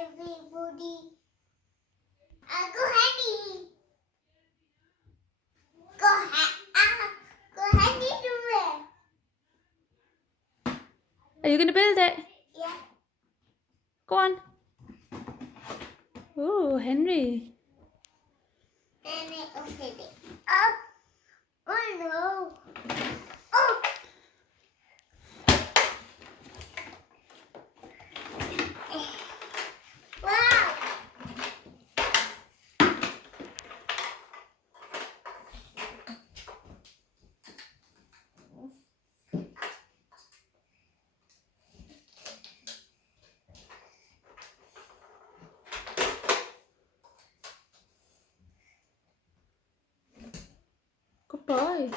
everybody. Go Henry. Go Henry to where? Are you going to build it? Yeah. Go on. Oh, Henry. And I open it. Oh no. Oh. Wow. Good boy.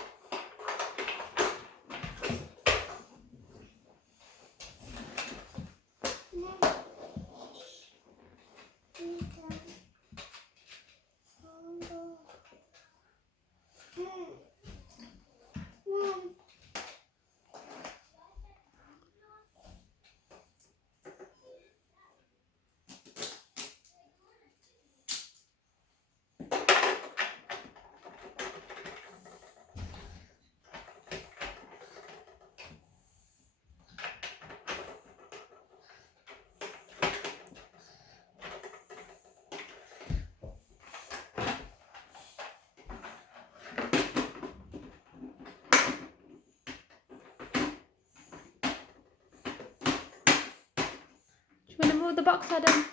Do you want to move the box, Adam?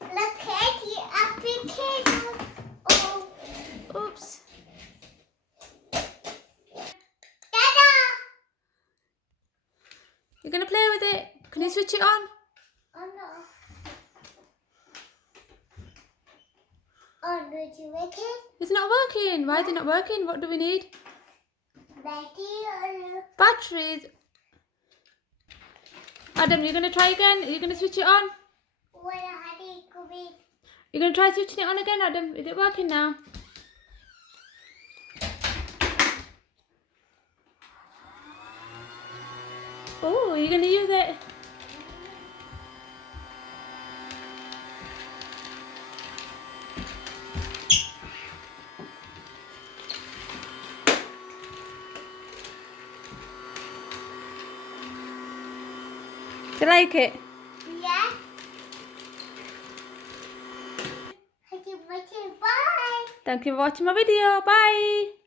Look at the application. Oh, Oops. Dada. You're going to play with it? Can you switch it on? Oh no. Oh, did you make it? It's not working. Why is it not working? What do we need? Battery. Batteries. Adam, you're going to try again? Are you going to switch it on? What honey could be? You're going to try switching it on again, Adam? Is it working now? Oh, are you going to use it? Do you like it? Yeah. Thank you for watching. Bye. Thank you for watching my video. Bye.